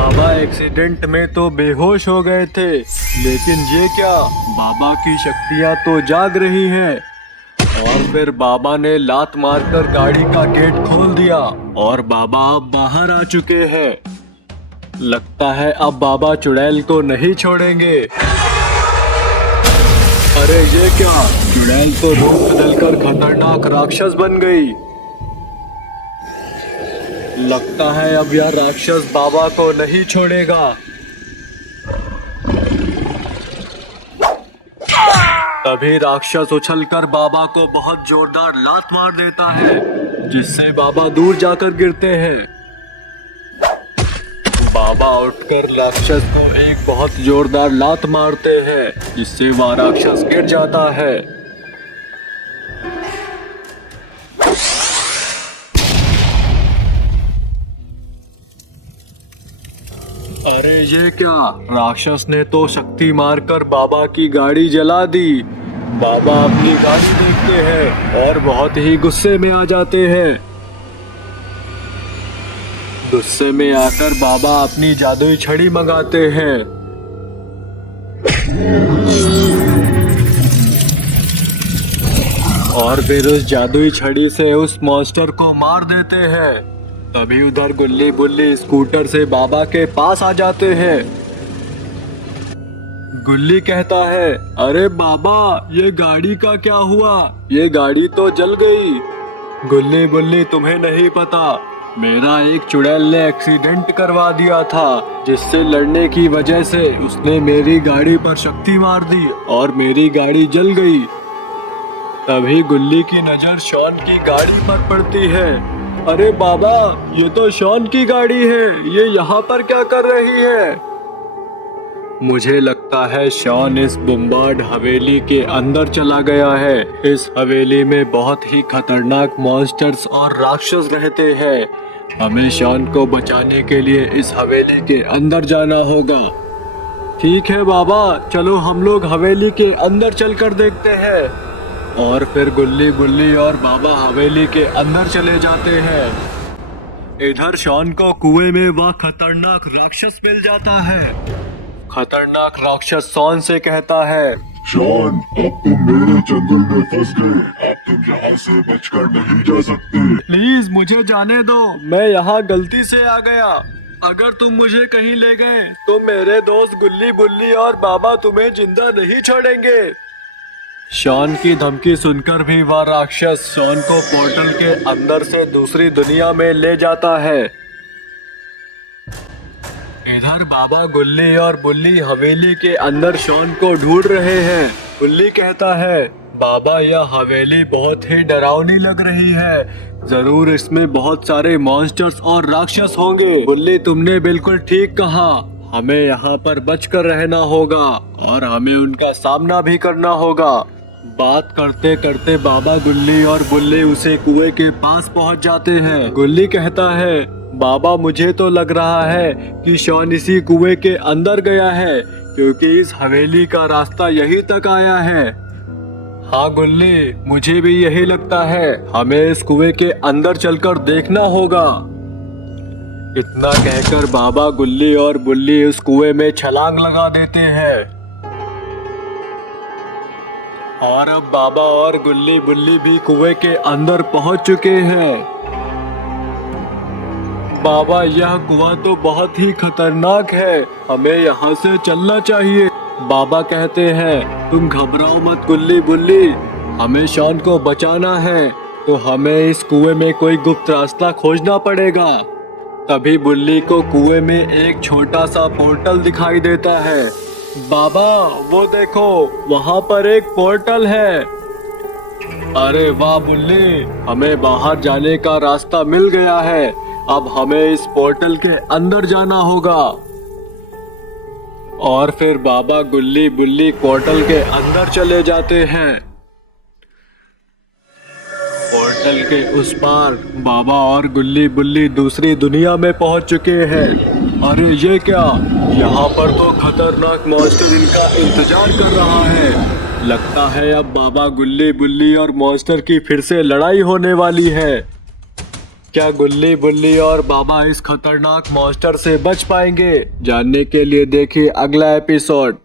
बाबा accident में तो बेहोश हो गए थे, लेकिन ये क्या, बाबा की शक्तियाँ तो जाग रही हैं। और फिर बाबा ने लात मारकर गाड़ी का गेट खोल दिया और बाबा अब बाहर आ चुके हैं। लगता है अब बाबा चुड़ैल को नहीं छोड़ेंगे। अरे ये क्या, चुड़ैल तो रूप बदलकर खतरनाक राक्षस बन गई। लगता है अब यह राक्षस बाबा को नहीं छोड़ेगा। तभी राक्षस उछलकर बाबा को बहुत जोरदार लात मार देता है, जिससे बाबा दूर जाकर गिरते हैं। बाबा उठकर राक्षस को एक बहुत जोरदार लात मारते हैं, जिससे वह राक्षस गिर जाता है। अरे ये क्या, राक्षस ने तो शक्ति मारकर बाबा की गाड़ी जला दी। बाबा अपनी गाड़ी देखते हैं और बहुत ही गुस्से में आ जाते हैं। गुस्से में आकर बाबा अपनी जादुई छड़ी मंगाते हैं। और फिर उस जादुई छड़ी से उस मॉन्स्टर को मार देते हैं। तभी उधर गुल्ली बुल्ली स्कूटर से बाबा के पास आ जाते हैं। गुल्ली कहता है, अरे बाबा, ये गाड़ी का क्या हुआ? ये गाड़ी तो जल गई। गुल्ली बुल्ली, तुम्हें नहीं पता, मेरा एक चुड़ैल ने एक्सीडेंट करवा दिया था, जिससे लड़ने की वजह से उसने मेरी गाड़ी पर शक्ति मार दी और मेरी गाड़ी जल गई। तभी गुल्ली की नजर शॉन की गाड़ी पर पड़ती है। अरे बाबा, ये तो शॉन की गाड़ी है, ये यहाँ पर क्या कर रही है? मुझे लगता है शॉन इस बुम्बार्ड हवेली के अंदर चला गया है। इस हवेली में बहुत ही खतरनाक मॉन्स्टर्स और राक्षस रहते हैं। हमें शॉन को बचाने के लिए इस हवेली के अंदर जाना होगा। ठीक है बाबा, चलो हम लोग हवेली के अंदर चलकर देखते हैं। और फिर गुल्ली बुल्ली और बाबा हवेली के अंदर चले जाते हैं। इधर शॉन को कुएं में वह खतरनाक राक्षस मिल जाता है। खतरनाक राक्षस शॉन से कहता है, शॉन, अब तुम मेरे जंगल में फंस गए। अब तुम यहाँ से बचकर नहीं जा सकते। प्लीज मुझे जाने दो, मैं यहाँ गलती से आ गया। अगर तुम मुझे कहीं ले गए तो मेरे दोस्त गुल्ली बुल्ली और बाबा तुम्हें जिंदा नहीं छोड़ेंगे। शॉन की धमकी सुनकर भी वह राक्षस शॉन को पोर्टल के अंदर से दूसरी दुनिया में ले जाता है। इधर बाबा गुल्ली और बुल्ली हवेली के अंदर शॉन को ढूंढ रहे हैं। गुल्ली कहता है, बाबा, यह हवेली बहुत ही डरावनी लग रही है। जरूर इसमें बहुत सारे मॉन्स्टर्स और राक्षस होंगे। बुल्ली, तुमने बिल्कुल ठीक कहा, हमें यहाँ पर बचकर रहना होगा और हमें उनका सामना भी करना होगा। बात करते करते बाबा गुल्ली और बुल्ली उसे कुएं के पास पहुंच जाते हैं। गुल्ली कहता है, बाबा, मुझे तो लग रहा है कि शॉन इसी कुएं के अंदर गया है, क्योंकि इस हवेली का रास्ता यहीं तक आया है। हाँ गुल्ली, मुझे भी यही लगता है, हमें इस कुएं के अंदर चलकर देखना होगा। इतना कहकर बाबा गुल्ली और बुल्ली उस कुएं में छलांग लगा देते हैं। और अब बाबा और गुल्ली बुल्ली भी कुएं के अंदर पहुंच चुके हैं। बाबा, यह कुआं तो बहुत ही खतरनाक है, हमें यहाँ से चलना चाहिए। बाबा कहते हैं, तुम घबराओ मत गुल्ली बुल्ली, हमें शॉन को बचाना है, तो हमें इस कुएं में कोई गुप्त रास्ता खोजना पड़ेगा। तभी बुल्ली को कुएं में एक छोटा सा पोर्टल दिखाई देता है। बाबा, वो देखो, वहाँ पर एक पोर्टल है। अरे वाह बुल्ली, हमें बाहर जाने का रास्ता मिल गया है। अब हमें इस पोर्टल के अंदर जाना होगा। और फिर बाबा गुल्ली बुल्ली पोर्टल के अंदर चले जाते हैं। पोर्टल के उस पार बाबा और गुल्ली बुल्ली दूसरी दुनिया में पहुंच चुके हैं। अरे ये क्या, यहाँ पर तो खतरनाक मॉन्स्टर इनका इंतजार कर रहा है। लगता है अब बाबा गुल्ली बुल्ली और मॉन्स्टर की फिर से लड़ाई होने वाली है। क्या गुल्ली बुल्ली और बाबा इस खतरनाक मॉन्स्टर से बच पाएंगे? जानने के लिए देखिए अगला एपिसोड।